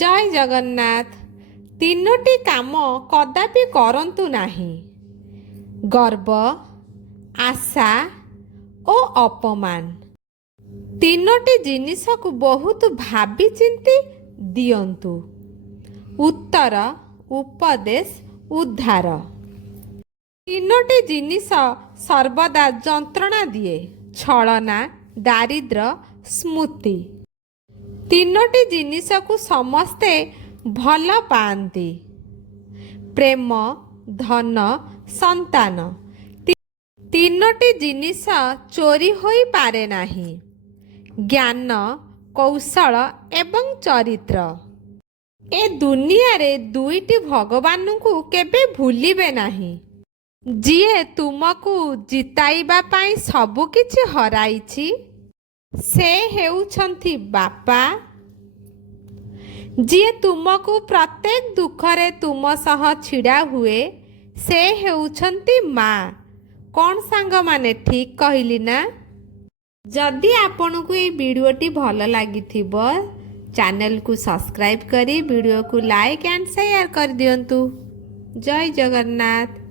ଜୟ ଜଗନ୍ନାଥ। ତିନୋଟି କାମ କଦାପି କରନ୍ତୁ ନାହିଁ। ଗର୍ବ, ଆଶା ଓ ଅପମାନ। ତିନୋଟି ଜିନିଷକୁ ବହୁତ ଭାବି ଚିନ୍ତି ଦିଅନ୍ତୁ। ଉତ୍ତର, ଉପଦେଶ, ଉଦ୍ଧାର। ତିନୋଟି ଜିନିଷ ସର୍ବଦା ଯନ୍ତ୍ରଣା ଦିଏ। ଛଳନା, ଦାରିଦ୍ର୍ୟ, ସ୍ମୃତି। ତିନୋଟି ଜିନିଷକୁ ସମସ୍ତେ ଭଲ ପାଆନ୍ତି। ପ୍ରେମ, ଧନ, ସନ୍ତାନ। ତିନୋଟି ଜିନିଷ ଚୋରି ହୋଇପାରେ ନାହିଁ। ଜ୍ଞାନ, କୌଶଳ ଏବଂ ଚରିତ୍ର। ଏ ଦୁନିଆରେ ଦୁଇଟି ଭଗବାନଙ୍କୁ କେବେ ଭୁଲିବେ ନାହିଁ। ଯିଏ ତୁମକୁ ଜିତାଇବା ପାଇଁ ସବୁ କିଛି ହରାଇଛି, ସେ ହେଉଛନ୍ତି ବାପା। ଯିଏ ତୁମକୁ ପ୍ରତ୍ୟେକ ଦୁଃଖରେ ତୁମ ସହ ଛିଡ଼ା ହୁଏ, ସେ ହେଉଛନ୍ତି ମା। କ'ଣ ସାଙ୍ଗମାନେ, ଠିକ୍ କହିଲି ନା? ଯଦି ଆପଣଙ୍କୁ ଏହି ଭିଡ଼ିଓଟି ଭଲ ଲାଗିଥିବ, ଚ୍ୟାନେଲକୁ ସବସ୍କ୍ରାଇବ୍ କରି ଭିଡ଼ିଓକୁ ଲାଇକ୍ ଆଣ୍ଡ ସେୟାର କରିଦିଅନ୍ତୁ। ଜୟ ଜଗନ୍ନାଥ।